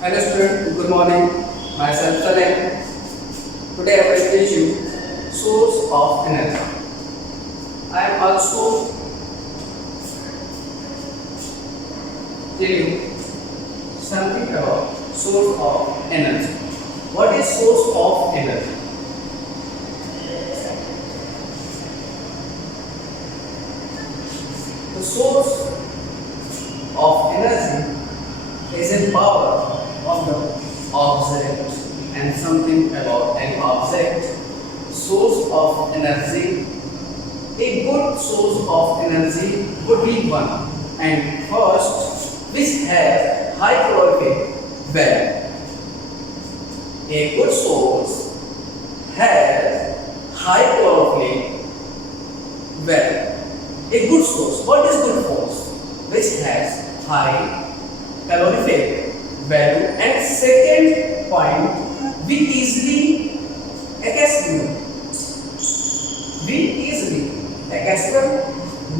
Hello student, good morning. Myself Salem. Today I will teach you source of energy. I am also tell you something about source of energy. What is source of energy? The source of energy is in power of the object and something about an object. Source of energy. A good source of energy would be one, and first, which has high calorific value. A good source has high calorific value. A good source. What is good source? Which has high calorific value. And second point, we easily accessible.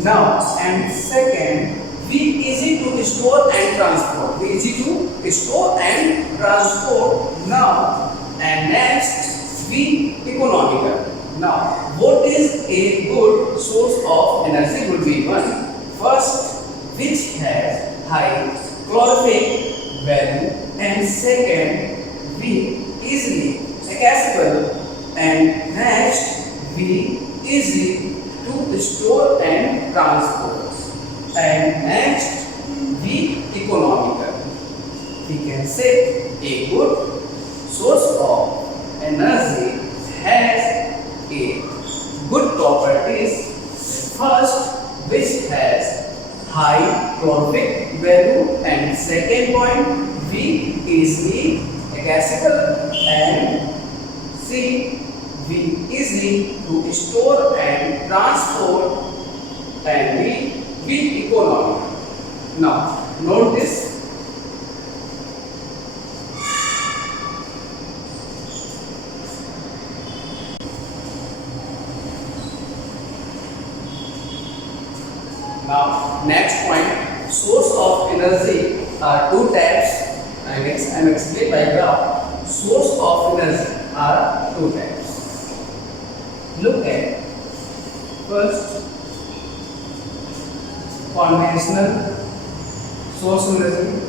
Now, and second, we easy to store and transport. We easy to store and transport. Now, and next, we economical. Now, what is a good source of energy will be one. First, which has high calorific value, and second, we easily accessible, and next, we easy to store and transport, and next, we economical. We can say a good source of energy has a good properties. First, which has high calorific value, and second point, we easily accessible, and C, we easy to store and transport, and we economical. Now, note this. Now, next point, source of energy are two types. I am explained by graph. Source of energy are two types. Look at first, conventional source energy.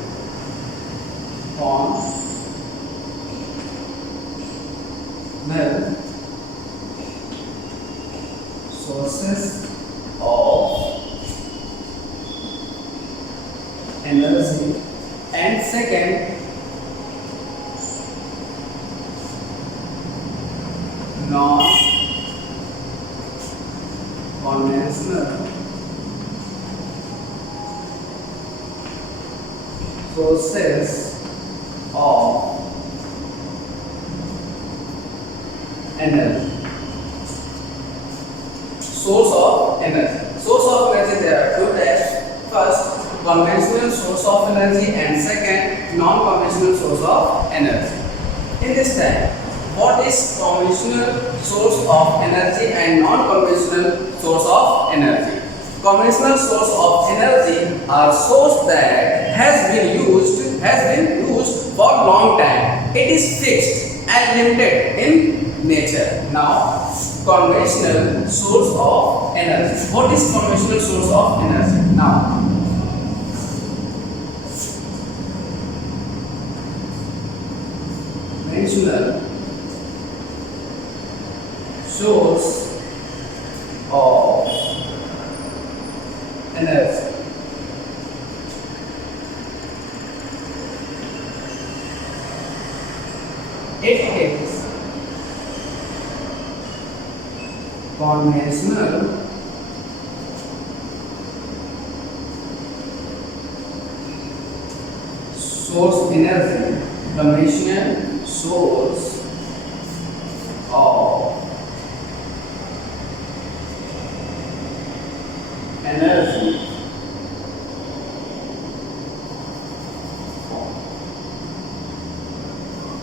Conventional sources of energy, and second, non-conventional sources of energy. Source of energy. Source of energy, there are two types. First, conventional source of energy, and second, non-conventional source of energy. In this time, what is conventional source of energy and non-conventional source of energy? Conventional source of energy are source that has been used for long time. It is fixed and limited in nature. Now, conventional source of energy. What is conventional source of energy? Now, conventional source of energy. It is conventional source energy. Conventional source of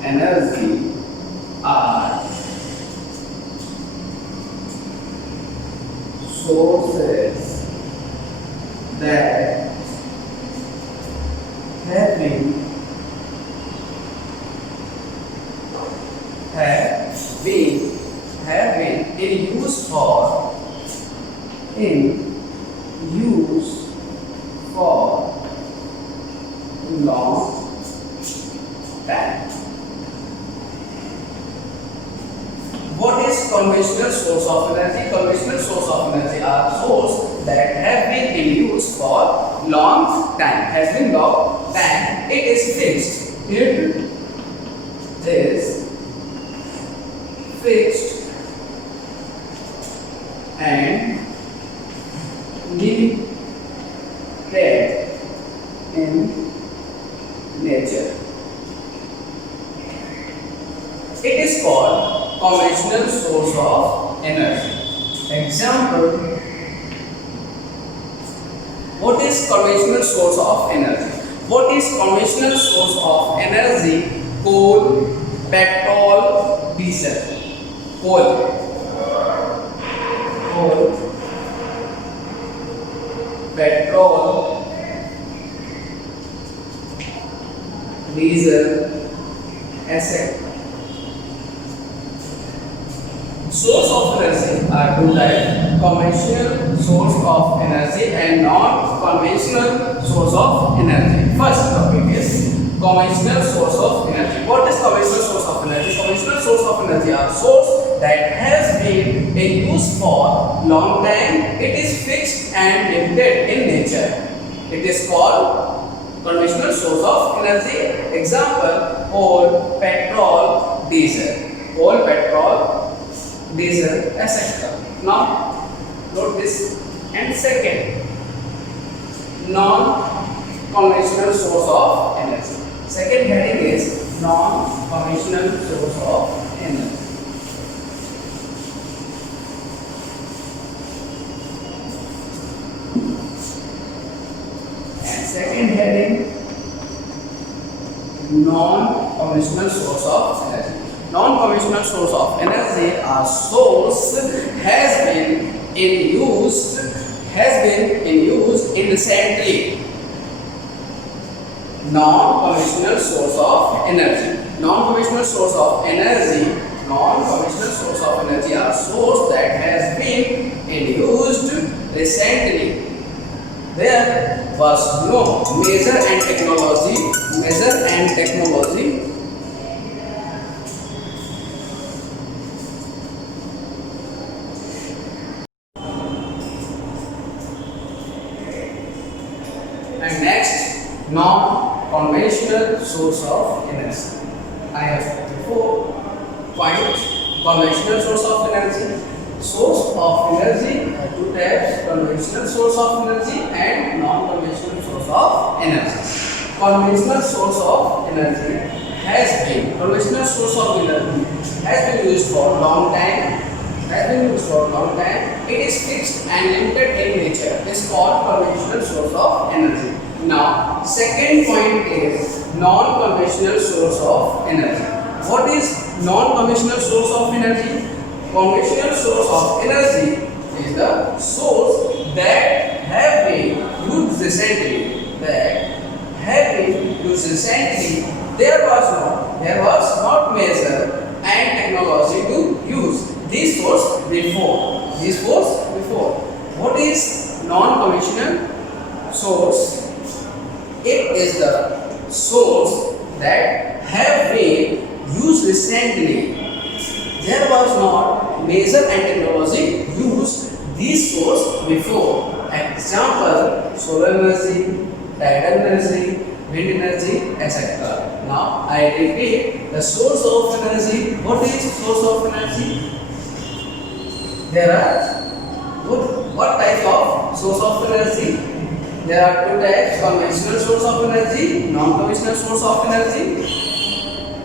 energy are sources that have been been have been in use for long time. What is conventional source of energy? Conventional source of energy are sources that have been in use for long time. Has been long time. It is fixed. It is fixed and limited in nature. It is called conventional source of energy. Example: what is conventional source of energy? What is conventional source of energy? Coal, petrol, diesel. Coal, petrol, diesel, etc. Source of energy are two types: conventional source of energy and non-conventional source of energy. First topic is conventional source of energy. What is conventional source of energy? Conventional source of energy are source that has been in use for long time. It is fixed and limited in nature. It is called conventional source of energy. Example: coal, petrol, diesel. Coal, petrol, diesel, etc. Now note this. And second, non-conventional source of energy. Second heading is non-conventional source of energy. And second heading, non-conventional source of energy. Non-conventional source of energy are source has been in use in recently. Non-conventional source of energy. Non-conventional source of energy. Non-conventional source of energy are source that has been in used recently. There was no measure and technology and next, non-conventional source of energy. I have before point conventional source of energy. Source of energy are two types: conventional source of energy and non-conventional source of energy. Conventional source of energy has been used for a long time. It is fixed and limited in nature. It is called conventional source of energy. Now, second point is non-conventional source of energy. What is non-conventional source of energy? Conventional source of energy is the source that have been used recently. There was not measure and technology to use this source before. What is non-conventional source? It is the source that have been used recently. There was not measure and technology used this source before. Example: solar energy, tidal energy, wind energy, etc. Now I repeat the source of energy. What is source of energy? There are what type of source of energy? There are two types: conventional source of energy, non-conventional source of energy.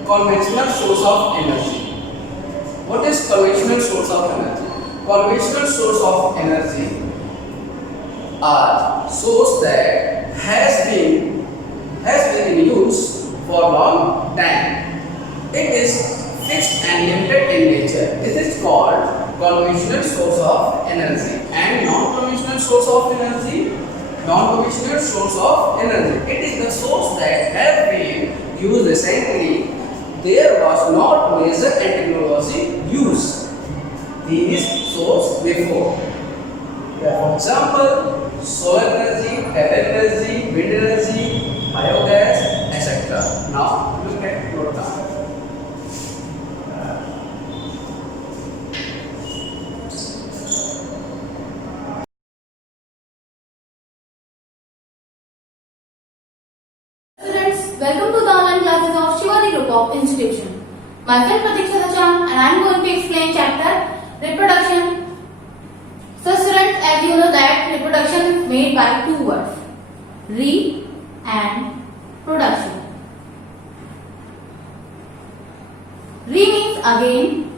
Conventional source of energy. What is conventional source of energy? Conventional source of energy are source that has been in use for long time. It is fixed and limited in nature. This is called conventional source of energy. And non-conventional source of energy. Non-conventional source of energy. It is the source that have been used recently. there was not major and technology used these sources before. For example, solar energy, tidal energy, wind energy, biogas, etc. Now look at note down. Welcome to the online classes of Shivani Group of Institution. Myself Pratiksha Dachan and I am going to explain chapter reproduction. So students, as you know that reproduction is made by two words, re and production. Re means again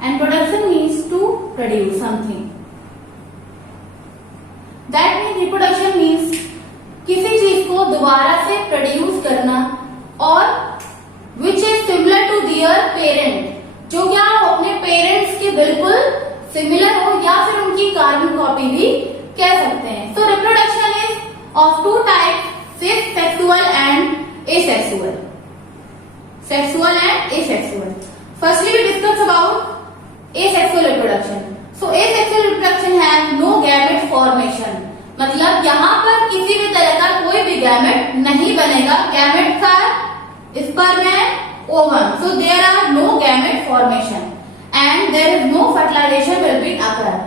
and production means to produce something. That means reproduction means किसी चीज को दोबारा से produce करना और which is similar to their parent, जो क्या हो अपने पेरेंट्स के बिल्कुल सिमिलर हो या फिर उनकी कार्बन कॉपी भी कह सकते हैं. So reproduction is of two types, sexual and asexual. Sexual and asexual. Firstly we discuss about asexual reproduction. So asexual reproduction have no gamete formation, मतलब यहाँ पर किसी भी तरह का कोई भी गैमेट नहीं बनेगा. Gametes are sperm and ovum, so there are no gamete formation and there is no fertilization will be occur.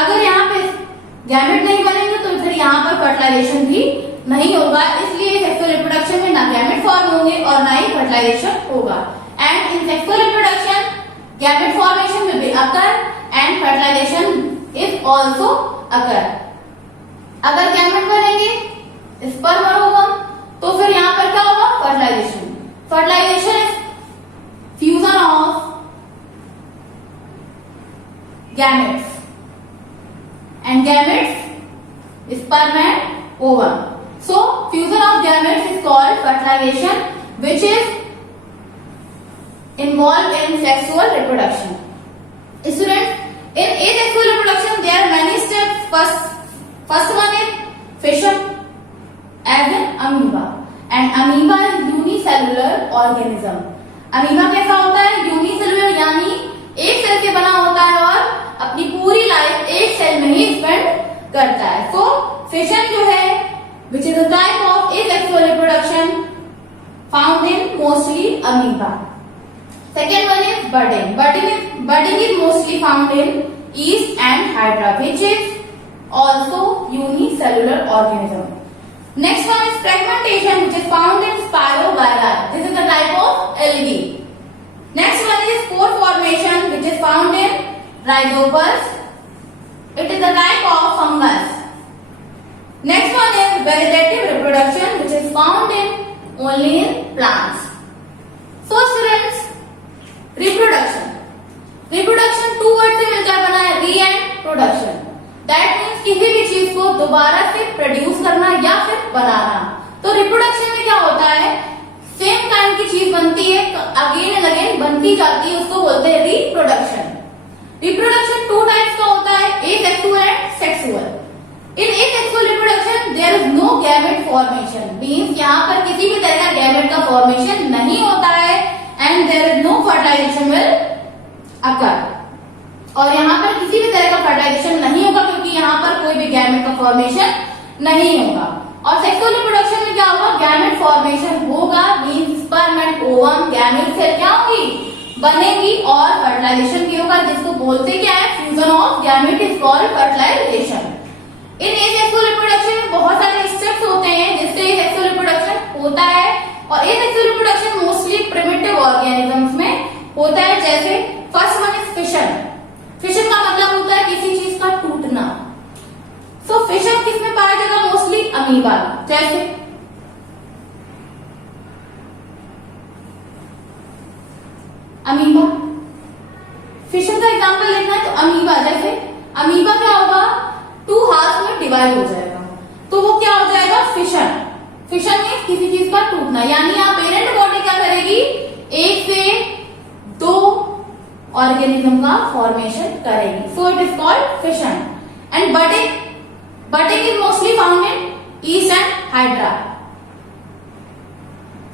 अगर यहाँ पे गैमेट नहीं बनेंगे तो फिर यहाँ पर फर्टिलाइजेशन भी नहीं होगा. इसलिए सेक्सुअल रिप्रोडक्शन में ना गैमेट फॉर्म होंगे और ना ही फर्टिलाइजेशन होगा. And in sexual reproduction gamete formation will be occur and fertilization is also occur. अगर गैमेट बनेंगे स्पर्म और ओवम तो फिर यहाँ पर क्या होगा, fertilization. Fertilization is fusion of gametes and gametes sperm and ovum. So fusion of gametes is called fertilization which is involved in sexual reproduction. Students, in asexual reproduction there are many steps. First one is fission as an amoeba, and amoeba is unicellular organism. amoeba कैसा होता है, unicellular यानी एक cell से बना होता है और अपनी पूरी लाइफ एक सेल में ही स्पेंड करता है. सो फिशन जो है which is a type of asexual reproduction found in mostly amoeba. Second one is budding. Budding is mostly found in yeast and hydra, which is also unicellular organism. Next one is fragmentation, which is found in Spirogyra. This is the type of algae. Next one is spore formation, which is found in Rhizopus. It is a type of fungus. Next one is vegetative reproduction, which is found in only in plants. So students, reproduction two word से मिलकर बना है, री and production. That means किसी भी चीज को दोबारा से प्रोड्यूस करना या फिर बनाना. तो रिप्रोडक्शन में क्या होता है, सेम काइंड की चीज बनती है, अगेन एंड अगेन बनती जाती है, उसको बोलते हैं रिप्रोडक्शन. रिप्रोडक्शन टू टाइप्स का होता है, asexual and sexual. In asexual reproduction there is no gamete formation, means यहाँ पर किसी भी तरह का गैमेट का फॉर्मेशन नहीं होता है and there is no fertilization will occur. और यहाँ पर किसी भी तरह का फर्टिलाइजेशन नहीं होगा क्योंकि यहाँ पर कोई भी गैमेट का फॉर्मेशन नहीं होगा. और सेक्सुअल रिप्रोडक्शन में क्या होगा, गैमेट फॉर्मेशन होगा, means sperm and ovum gamete से क्या होगी, बनेगी और फर्टिलाइजेशन भी होगा, जिसको बोलते क्या है, fusion of gamete is called fertilization. In asexual reproduction में बहुत सारे स्टेप्स होते हैं जिससे एसेक्सुअल रिप्रोडक्शन होता है. और asexual reproduction mostly primitive organisms में होता है. जैसे first one is fission. Fission का मतलब होता है किसी चीज का टूटना. सो फिशन किस में पाया जाएगा, मोस्टली अमीबा. जैसे अमीबा, फिशन का एग्जांपल लेना है तो अमीबा. जैसे अमीबा क्या होगा, टू हाफ में डिवाइड हो जाएगा तो वो क्या हो जाएगा, फिशन. फिशन मीन्स किसी चीज का टूटना, यानी यहाँ पेरेंट बॉडी क्या करेगी, एक से दो ऑर्गेनिज्म का फॉर्मेशन करेगी. So it is called fission. And budding is mostly found in east and hydra.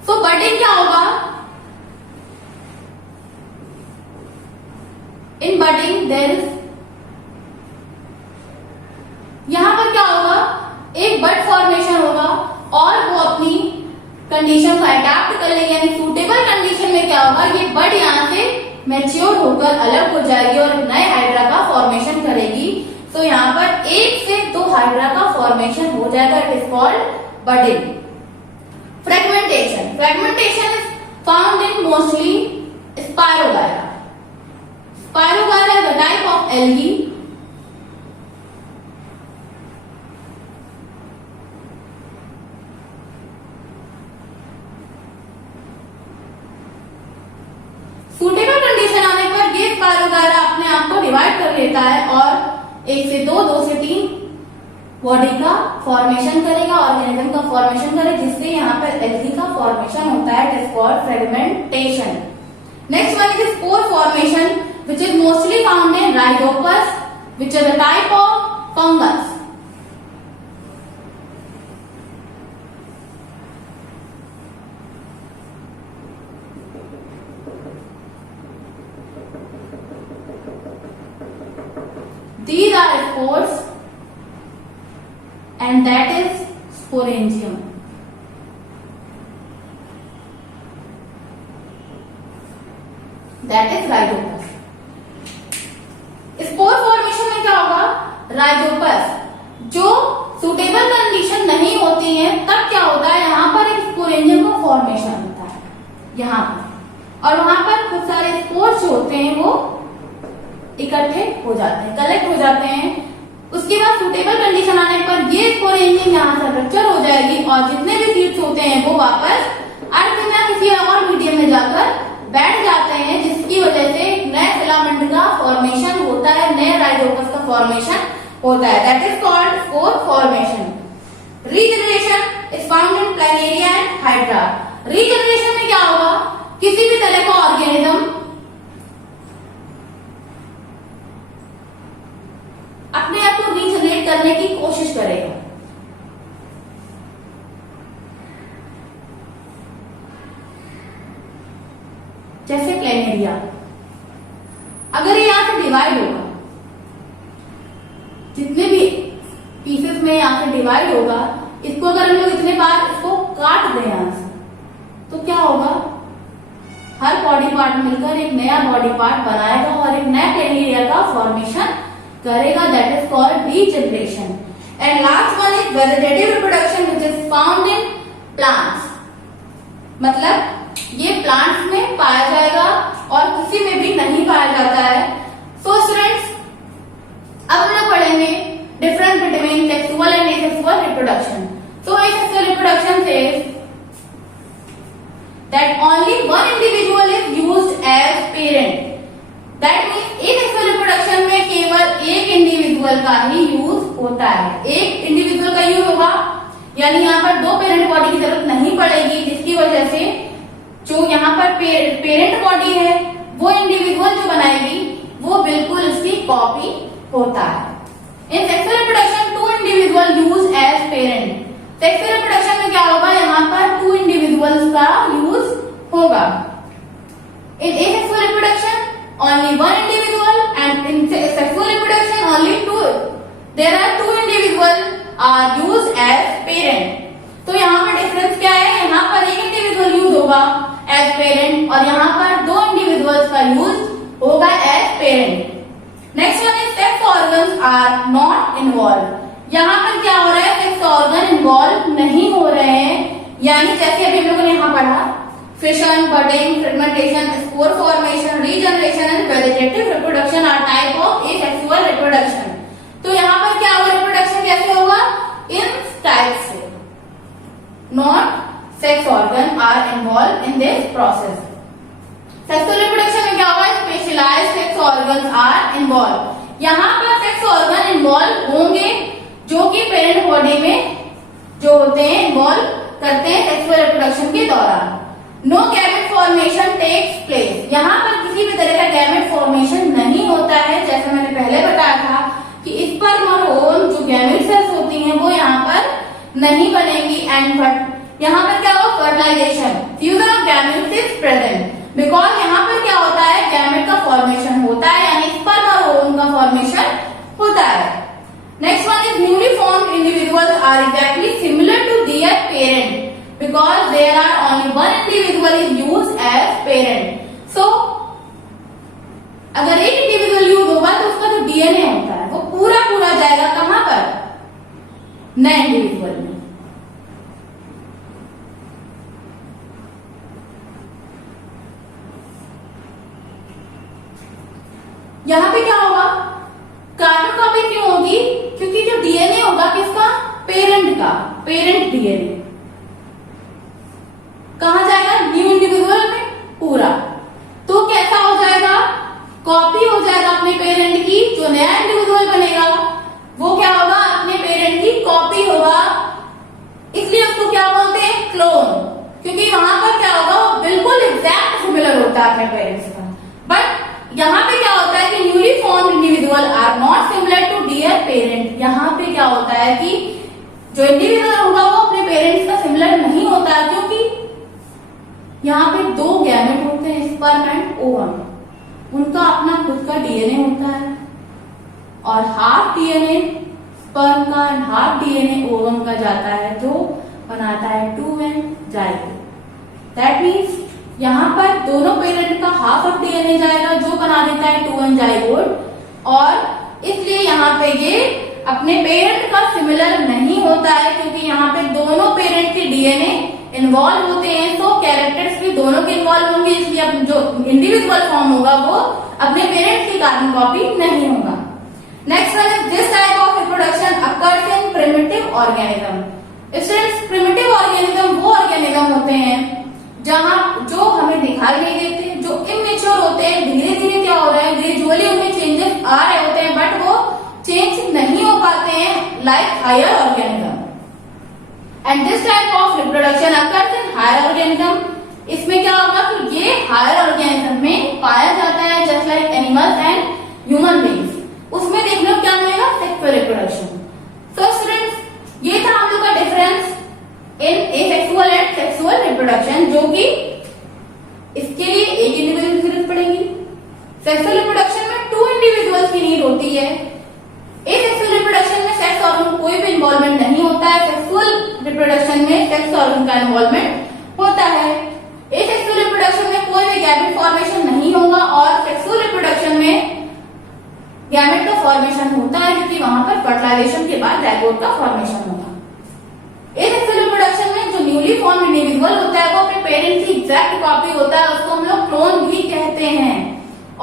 So budding क्या होगा, देयर इज, यहां पर क्या होगा, एक बड फॉर्मेशन होगा और वो अपनी कंडीशन को अडैप्ट कर लेगी, यानी सूटेबल कंडीशन में क्या होगा, ये बड यहाँ से मैच्योर होकर अलग हो जाएगी और नए हाइड्रा का फॉर्मेशन करेगी। तो यहाँ पर 1 से 2 हाइड्रा का फॉर्मेशन हो जाएगा, it is called budding. Fragmentation, fragmentation is found in mostly spirogyra. Spirogyra is a type of algae suitable condition आने पर ये स्पायरोगायरा अपने आप को डिवाइड कर लेता है और 1 से 2, 2 से 3 बॉडी का फॉर्मेशन करेगा, ऑर्गेनिज्म का फॉर्मेशन करेगा, जिससे यहाँ पर एल्गी का फॉर्मेशन होता है, it is called fragmentation. Next one is spore formation which is mostly found in Rhizopus which is a type of fungus. These are spores and that is sporangium. That is rhizopus. Spore formation में क्या होगा, Rhizopus जो suitable condition नहीं होती है तब क्या होता है, यहाँ पर एक स्पोरेंजियम का फॉर्मेशन होता है यहाँ पर, और वहां पर खूब सारे स्पोर्स जो होते हैं वो इकट्ठे हो जाते हैं, कलेक्ट हो जाते हैं। उसके बाद सुटेबल कंडीशन आने पर ये स्पोरेंजियम यहाँ से रप्चर हो जाएगी और जितने भी सीड्स होते हैं वो वापस अर्थ में किसी और मीडियम में जाकर बैठ जाते हैं, जिसकी वजह से नए फिलामेंट का फॉर्मेशन होता है, नए राइजोपस का फॉर्मेशन होता है, that is called spore formation. Regeneration is found in planaria and hydra. Regeneration में क्या होगा, किसी भी तरह का ऑर्गेनिज्म अपने आप को रीजनरेट करने की कोशिश करेगा। जैसे प्लैनेरिया, अगर ये यहां से डिवाइड होगा, जितने भी पीसेस में यहां से डिवाइड होगा, इसको अगर हम लोग इतने बार इसको काट दें यहां से, तो क्या होगा, हर बॉडी पार्ट मिलकर एक नया बॉडी पार्ट बनाएगा और एक नया प्लैनेरिया का फॉर्मेशन करेगा, that is called regeneration. And last one is vegetative reproduction which is found in plants. मतलब ये प्लांट्स में पाया जाएगा और किसी में भी नहीं पाया जाता है। सो स्टूडेंट्स, अब हम लोग पढ़ेंगे difference between sexual and asexual reproduction. So asexual reproduction says that only one individual is used as parent. That means asexual reproduction में केवल एक इंडिविजुअल का ही यूज होता है, एक इंडिविजुअल का यूज होगा, यानी यहाँ पर 2 पेरेंट बॉडी की जरूरत नहीं पड़ेगी, जिसकी वजह से जो यहाँ पर पेरेंट बॉडी है वो इंडिविजुअल जो बनाएगी वो बिल्कुल उसकी कॉपी होता है। In sexual reproduction 2 individual use as parent. Sexual reproduction में क्या होगा, यहाँ पर 2 इंडिविजुअल्स का यूज होगा। In asexual reproduction only one individual, and in sexual reproduction only 2. There are 2 individuals are used as parent. तो यहाँ पर डिफरेंस क्या है, यहाँ पर एक इंडिविजुअल यूज होगा एज पेरेंट और यहाँ पर 2 इंडिविजुअल्स का यूज होगा as parent. Next one is sex organs are not involve. यहाँ पर क्या हो रहा है, सेक्स ऑर्गन इन्वॉल्व नहीं हो रहे हैं, यानी जैसे अभी हम लोगों ने यहाँ पढ़ा fission, budding, fragmentation, spore formation, regeneration and vegetative reproduction are type of asexual reproduction. तो यहाँ पर क्या होगा, रिप्रोडक्शन कैसे होगा, इन टाइप से। Not sex organ are involved in this process. Sexual reproduction में क्या होगा, specialized sex organs are involved. यहाँ पर सेक्स ऑर्गन इन्वॉल्व होंगे जो कि पेरेंट बॉडी में जो होते हैं इन्वॉल्व करते हैं सेक्सुअल रिप्रोडक्शन के दौरान। No gamete formation takes place. यहाँ पर किसी भी तरह का गैमेट फॉर्मेशन नहीं होता है, जैसे मैंने पहले बताया था कि स्पर्म और ओवम जो गैमेट सेल्स होती हैं वो यहाँ पर नहीं बनेंगी। एंड यहाँ पर क्या होगा, fertilization, fusion of gametes is present, because यहाँ पर क्या होता है, गैमेट का फॉर्मेशन होता है, यानी स्पर्म और individuals are exactly similar to their parent because there are only one individual is used as parent. So अगर एक इंडिविजुअल यूज होगा तो उसका जो डीएनए होता है वो पूरा पूरा जाएगा कहां पर, नए इंडिविजुअल में। यहां पे क्या होगा, कार्बन कॉपी क्यों होगी, क्योंकि जो डीएनए होगा किसका, पेरेंट का, पेरेंट डीएनए कहां जाएगा, न्यू इंडिविजुअल में पूरा। तो कैसा हो जाएगा, कॉपी हो जाएगा अपने पेरेंट की। जो नया इंडिविजुअल बनेगा वो क्या होगा, अपने पेरेंट की कॉपी होगा, इसलिए उसको क्या बोलते हैं, क्लोन। क्योंकि वहां पर क्या होगा, वो बिल्कुल एग्जैक्ट सिमिलर होता है अपने पेरेंट्स का। बट यहाँ पे क्या होता है कि newly form individual are not similar to their parent. यहाँ पे क्या होता है कि जो इंडिविजुअल होगा वो अपने पेरेंट्स का सिमिलर नहीं होता, क्योंकि यहाँ पे दो गैमेट होते हैं, स्पर्म एंड ओवम। उनका अपना खुद का डीएनए होता है और हाफ डीएनए स्पर्म का एंड हाफ डीएनए ओवम का जाता है, जो बनाता है 2n जाइगोट। दैट मीन्स यहाँ पर दोनों पेरेंट का हाफ ऑफ डीएनए जाएगा जो बना देता है 2n जाइगोट, और इसलिए यहाँ पे ये अपने पेरेंट का सिमिलर नहीं होता है, क्योंकि यहाँ पे दोनों पेरेंट के डीएनए इन्वॉल्व होते हैं। तो कैरेक्टर्स भी दोनों के इन्वॉल्व होंगे, इसलिए जो इंडिविजुअल फॉर्म होगा वो अपने पेरेंट्स की कार्बन कॉपी नहीं होगा। Next one is this type of reproduction occurs in primitive organism. Students, primitive organism वो ऑर्गेनिज्म होते हैं जहां जो हमें दिखाई नहीं देते, जो इमेच्योर होते हैं, धीरे धीरे क्या हो रहा है, ग्रेजुअली उनमें चेंजेस आ रहे होते हैं, बट वो चेंज नहीं हो पाते हैं like higher organism. And this type of reproduction occurs in higher organism. इसमें क्या होगा कि ये हायर ऑर्गेनिज्म में पाया जाता है, just like animals and human beings. उसमें देखने को क्या मिलेगा, सेक्सुअल रिप्रोडक्शन। सो स्टूडेंट्स, ये था हम लोग का difference in asexual and sexual reproduction, जो कि इसके लिए एक इंडिविजुअल की जरूरत पड़ेगी। सेक्सुअल रिप्रोडक्शन में 2 इंडिविजुअल्स की नीड होती है। एसेक्सुअल रिप्रोडक्शन में सेक्स ऑर्गन कोई भी इन्वॉल्वमेंट नहीं होता है, सेक्सुअल रिप्रोडक्शन में सेक्स ऑर्गन का इन्वॉल्वमेंट होता है। एसेक्सुअल रिप्रोडक्शन में कोई भी गैमेट फॉर्मेशन नहीं होगा, और सेक्सुअल रिप्रोडक्शन में गैमेट का फॉर्मेशन होता है, क्योंकि वहां पर फर्टिलाइजेशन के बाद जाइगोट का फॉर्मेशन होगा। एसेक्सुअल रिप्रोडक्शन में जो न्यूली फॉर्म इंडिविजुअल होता है वो अपने पेरेंट की एग्जैक्ट कॉपी होता है, उसको हम लोग क्लोन भी कहते हैं।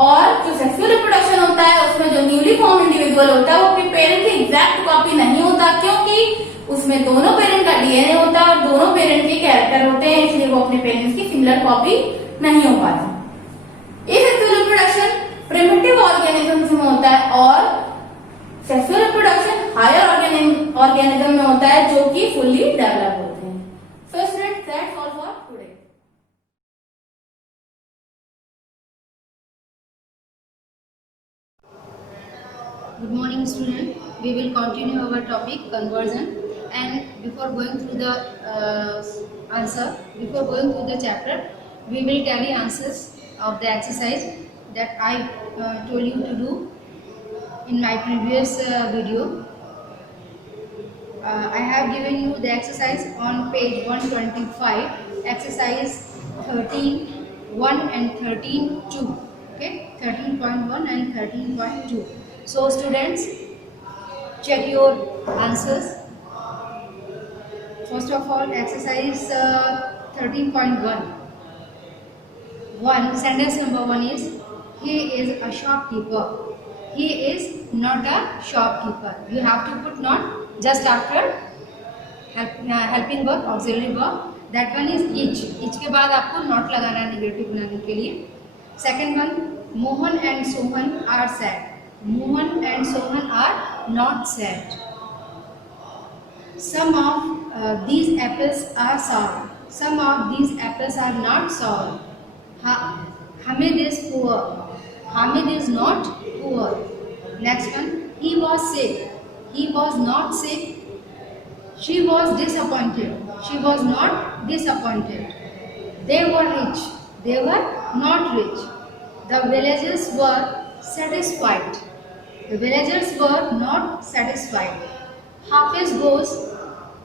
और जो सेक्सुअल रिप्रोडक्शन होता है उसमें जो न्यूली फॉर्म इंडिविजुअल होता है वो अपने पेरेंट की एग्जैक्ट कॉपी नहीं होता, क्योंकि उसमें दोनों पेरेंट का डीएनए होता है और दोनों पेरेंट के कैरेक्टर होते हैं, इसलिए वो अपने पेरेंट्स की सिमिलर कॉपी नहीं हो पाती। एसेक्सुअल रिप्रोडक्शन प्रिमिटिव ऑर्गेनिज्म में होता है और सेक्सुअल रिप्रोडक्शन हायर ऑर्गेनिज्म में होता है, जो कि फुल्ली डेवलप होते हैं। So students, that's all for today. Good morning, student. We will continue our topic conversion, and before going through the chapter, we will tally answers of the exercise that I told you to do in my previous video. I have given you the exercise on page 125, exercise 13.1 and 13.2. Okay, 13.1 and 13.2. So students, check your answers. First of all, exercise 13.1. Sentence number 1 is, he is a shopkeeper. He is not a shopkeeper. You have to put not just after helping verb, auxiliary verb. That one is each. Each के बाद आपको not लगाना है negative बनाने के लिए. Second one, Mohan and Sohan are sad. Mohan and Sohan are not sad. Some of these apples are sour. Some of these apples are not sour. Hamid is poor. Hamid is not poor. Next one, he was sick. He was not sick. She was disappointed. She was not disappointed. They were rich. They were not rich. The villagers were satisfied. The villagers were not satisfied. Hafiz goes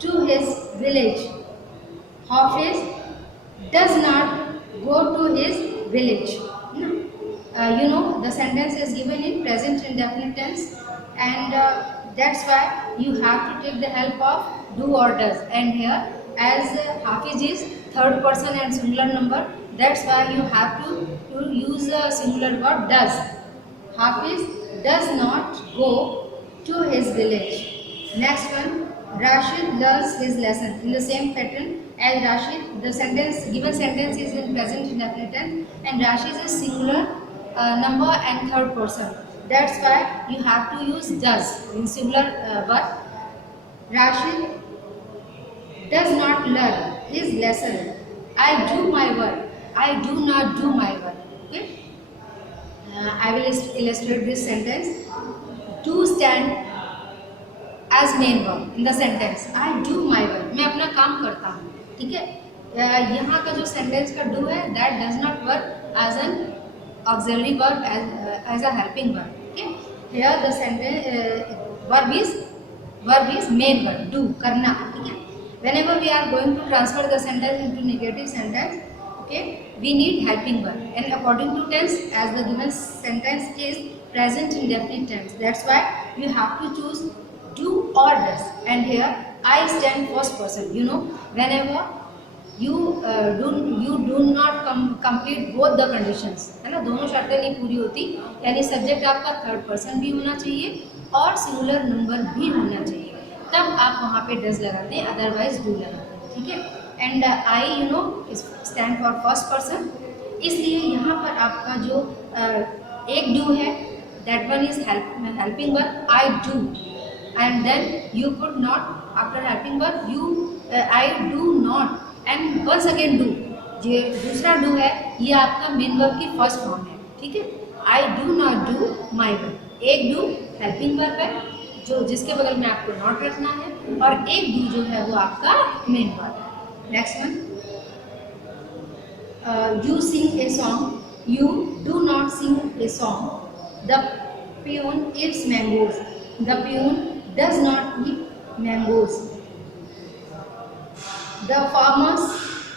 to his village. Hafiz does not go to his village. No. You know, the sentence is given in present indefinite tense, and that's why you have to take the help of do or does. And here, as Hafiz is third person and singular number, that's why you have to use the singular verb does. Hafiz does not go to his village. Next one, Rashid learns his lesson. In the same pattern as Rashid, the sentence given sentence is in present indefinite tense, and Rashid is singular number and third person. That's why you have to use does in singular verb. Rashid does not learn his lesson. I do my work. I do not do my work. Okay. I will illustrate this sentence. Do stand as main verb in the sentence. I do my work. मैं अपना काम करता हूँ. ठीक है. यहाँ का जो sentence का do है, that does not work as an auxiliary verb, as a helping verb. Okay. Here the sentence verb is main verb. Do, करना. ठीक है. Whenever we are going to transfer the sentence into negative sentence, okay, we need helping verb, and according to tense, as the given sentence is present indefinite tense, that's why you have to choose do or does. And here I stand first person. You know, whenever you do not complete both the conditions, है ना, दोनों शर्तें नहीं पूरी होती, यानी subject आपका third person भी होना चाहिए और सिंगुलर नंबर भी होना चाहिए, तब आप वहाँ पे डज लगाते हैं, अदरवाइज डू लगाते हैं. ठीक है. And I you know stand for first person, इसलिए यहाँ पर आपका जो एक डू है, that one is helping verb I do, and then you put not after helping verb, you I do not and once again do. ये दूसरा do है, ये आपका मेन वर्ब की फर्स्ट फॉर्म है. ठीक है. I do not do my verb. एक डू हेल्पिंग वर्ब है जो जिसके बगल में आपको नॉट रखना है, और एक डू जो है वो आपका मेन वर्ब है. Next one, you sing a song. You do not sing a song. The peon eats mangoes. The peon does not eat mangoes. The farmers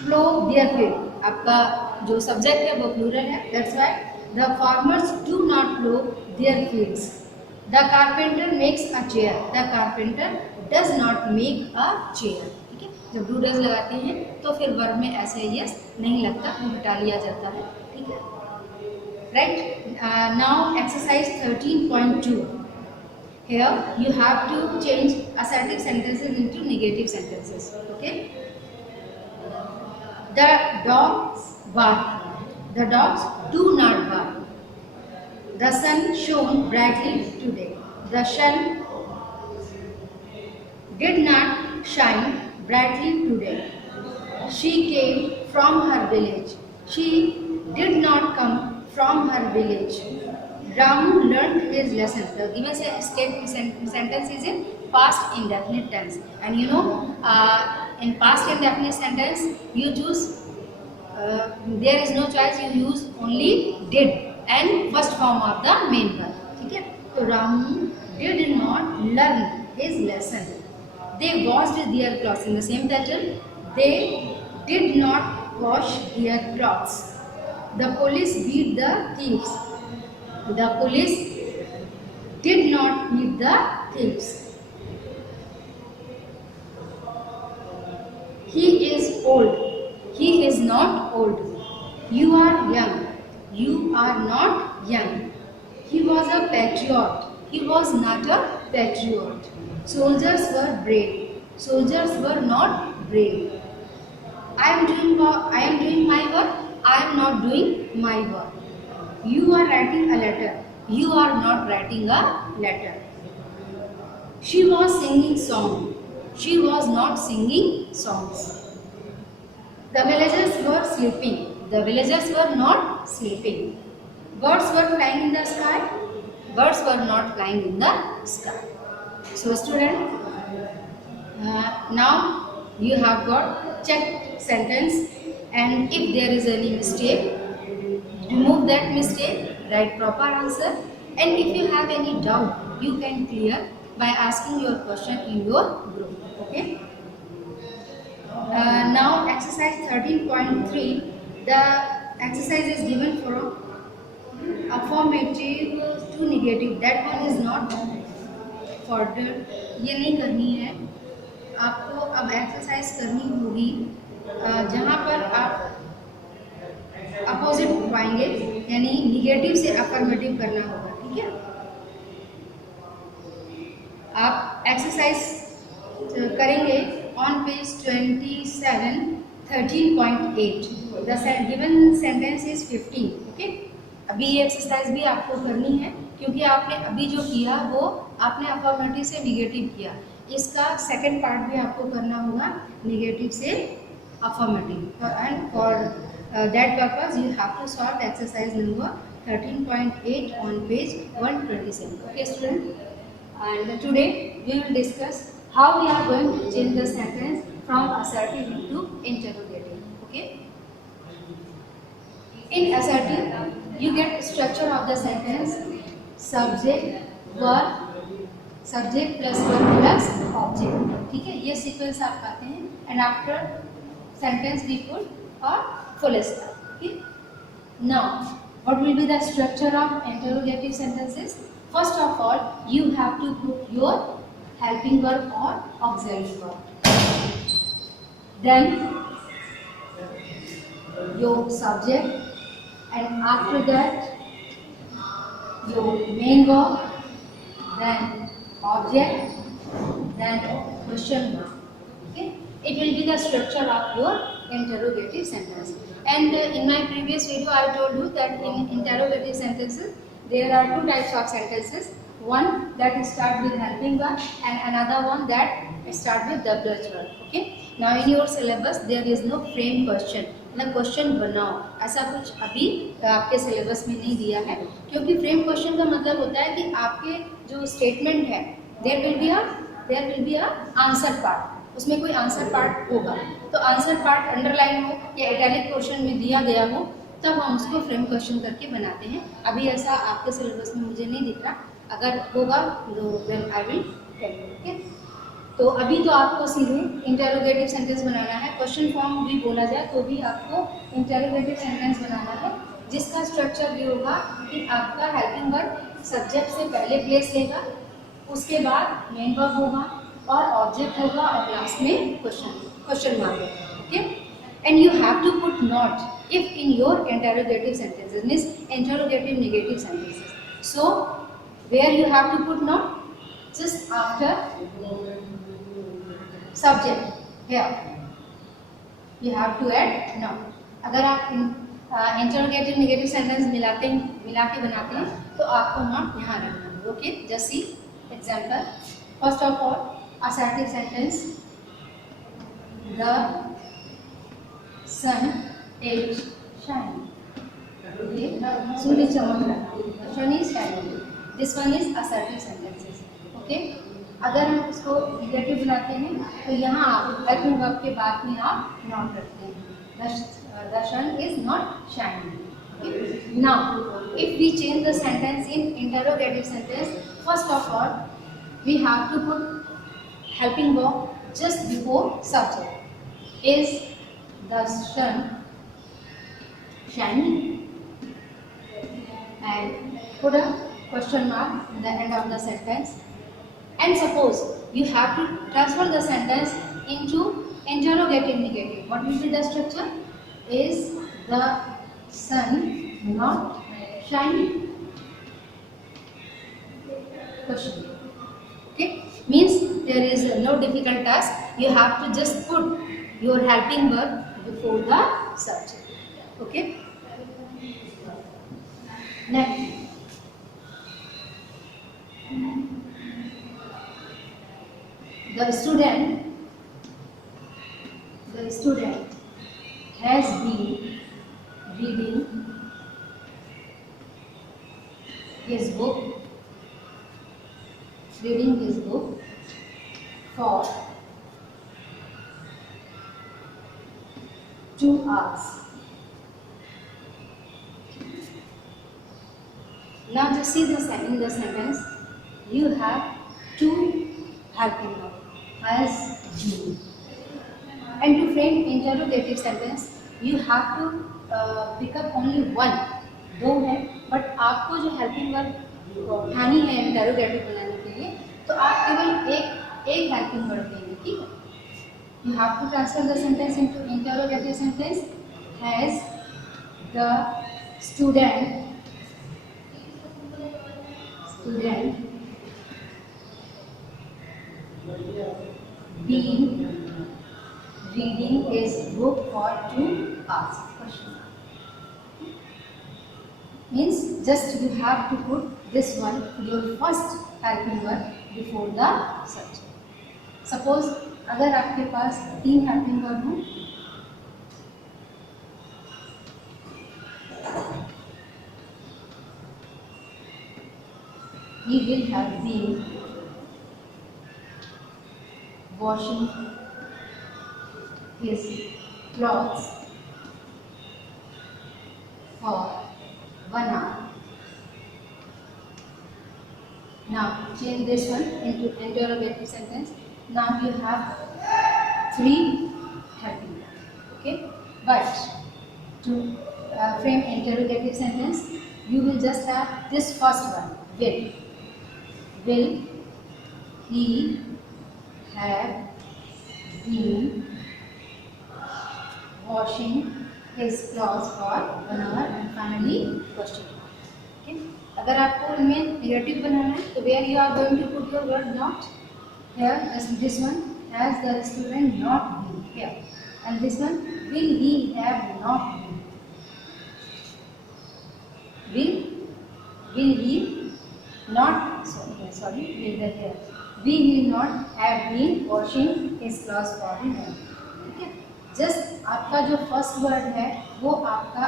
plow their field. आपका जो सब्जेक्ट है वो plural है. That's why the farmers do not plow their fields. The carpenter makes a chair. The carpenter does not make a chair. जब do does लगाते हैं तो फिर वर्ब में ऐसे यस नहीं लगता, वो हटा लिया जाता है. ठीक है. Right. Now exercise 13.2. Here you have to change assertive sentences into negative sentences. Okay. The dogs bark. The dogs do not bark. The sun shone brightly today. The sun did not shine brightly today. She came from her village. She did not come from her village. Ramu learned his lesson. The given sentence is in past indefinite tense, and you know, in past indefinite sentence you choose there is no choice, you use only did and first form of the main verb. ठीक है. तो Ramu did not learn his lesson. They washed their clothes. In the same pattern, they did not wash their clothes. The police beat the thieves. The police did not beat the thieves. He is old. He is not old. You are young. You are not young. He was a patriot. He was not a patriot. Soldiers were brave. Soldiers were not brave. I am doing my work. I am not doing my work. You are writing a letter. You are not writing a letter. She was singing song. She was not singing songs. The villagers were sleeping. The villagers were not sleeping. Birds were flying in the sky. Birds were not flying in the sky. So student, now you have got checked sentence, and if there is any mistake, remove that mistake, write proper answer, and if you have any doubt, you can clear by asking your question in your group. Okay. Now exercise 13.3, the exercise is given from affirmative to negative. That one is not further, ये नहीं करनी है आपको। अब exercise करनी होगी जहाँ पर आप अपोजिट पाएंगे, यानी निगेटिव से अफर्मेटिव करना होगा। ठीक है, आप एक्सरसाइज करेंगे on page 27 13.8। The given sentence is 15। Okay, अभी ये एक्सरसाइज भी आपको करनी है क्योंकि आपने अभी जो किया वो आपने अफर्मेटिव से निगेटिव किया। इसका सेकंड पार्ट भी आपको करना होगा निगेटिव से affirmative, and for that purpose you have to solve exercise number 13.8 on page 127. Okay student, and today we will discuss how we are going to change the sentence from assertive to interrogative. Okay, in assertive you get structure of the sentence: subject verb, subject plus verb plus object. ठीक है, ये sequence आप पाते हैं, and after sentence we put or full stop. Okay, now what will be the structure of interrogative sentences? First of all, you have to put your helping verb or auxiliary verb, then your subject, and after that your main verb, then object, then question mark. Okay, it will be the structure of your interrogative sentence. And in my previous video I told you that in interrogative sentences there are two types of sentences: one that start with helping verb and another one that start with WH verb. Okay, now in your syllabus there is no frame question, मतलब question बनाओ, ऐसा कुछ अभी आपके syllabus में नहीं दिया है, क्योंकि फ्रेम क्वेश्चन का मतलब होता है कि आपके जो स्टेटमेंट है there will be a answer part, उसमें कोई आंसर पार्ट होगा, तो आंसर पार्ट अंडरलाइन हो या इटैलिक पोर्शन में दिया गया हो तब हम उसको फ्रेम क्वेश्चन करके बनाते हैं। अभी ऐसा आपके सिलेबस में मुझे नहीं दिख रहा, अगर होगा तो then I will tell you. Okay, तो अभी तो आपको सीधे इंटरोगेटिव सेंटेंस बनाना है। क्वेश्चन फॉर्म भी बोला जाए तो भी आपको इंटरोगेटिव सेंटेंस बनाना है, जिसका स्ट्रक्चर ये होगा कि आपका हेल्पिंग वर्ब सब्जेक्ट से पहले प्लेस लेगा, उसके बाद मेन वर्ब होगा और ऑब्जेक्ट होगा और लास्ट में क्वेश्चन मार्क होगा। Okay, and you have to put not if in your interrogative sentences, means interrogative negative sentences. So where you have to put not? Just after subject here you have to add not. अगर आप interrogative negative sentence मिला के बनाते हैं तो आपको not यहाँ रखना है। Okay, just see example. First of all, assertive sentence: the sun is shining. Okay, सूर्य चमक रहा है, the sun is shining. This one is assertive sentences. Okay, अगर हम उसको negative बनाते हैं तो यहाँ आप helping verb के बाद में आप not रखते हैं, the sun is not shining. Okay, now if we change the sentence in interrogative sentence, first of all we have to put helping verb just before subject. Is the sun shining? And put a question mark in the end of the sentence. And suppose you have to transfer the sentence into interrogative negative. What will be the structure? Is the sun not shining? Question. Okay, means there is no difficult task. You have to just put your helping verb before the subject. Okay, next, the student has been reading his book for 2 hours. Now just see in the sentence you have two helping verb as you. And to frame interrogative sentence, you have to pick up only one. दो है, but आपको जो helping verb उठानी है interrogative बनाने के लिए, तो आप केवल एक हेल्पिंग वर्ब देंगे, ठीक है. You have to transfer the sentence into interrogative sentence. Has the student been reading his book for 2 hours? Question mark. Means just you have to put this one, your first helping verb before the subject. Suppose अगर आपके पास 3 helping verb हो, he will have been washing his clothes for 1 hour. Now change this one into interrogative sentence. Now you have 3 helping verbs, okay? But to frame interrogative sentence, you will just have this first one, will. Will he have been washing his clothes for 1 hour? And finally question mark, okay? अगर आपको इनमें negative बनाना है, तो where you are going to put your word not. Here, this one, has the student not been here, and this one, will he have not been? Will he not? Sorry, will the here. Will he not have been washing his clothes for him? ठीक है. Just आपका जो first word है वो आपका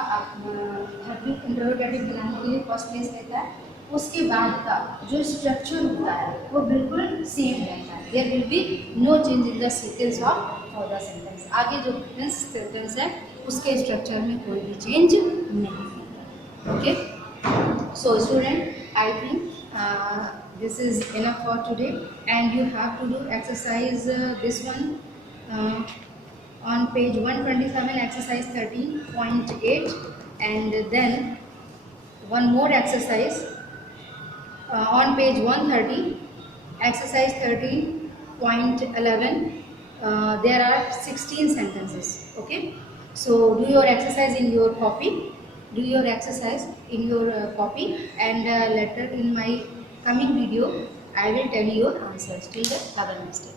interrogative बनाने के लिए फर्स्ट प्लेस लेता है. उसके बाद का जो स्ट्रक्चर होता है वो बिल्कुल सेम रहता है. There will be no change in the sequence of for the sentence. आगे जो सेंटेंस है उसके स्ट्रक्चर में कोई भी चेंज नहीं है. Okay, so student, I think this is enough for today, and you have to do exercise this one on page 127, exercise 13.8, and then one more exercise on page 130, exercise 13.11. There are 16 sentences. Okay, so do your exercise in your copy, and later in my coming video I will tell you your answers. Till then, have a nice day.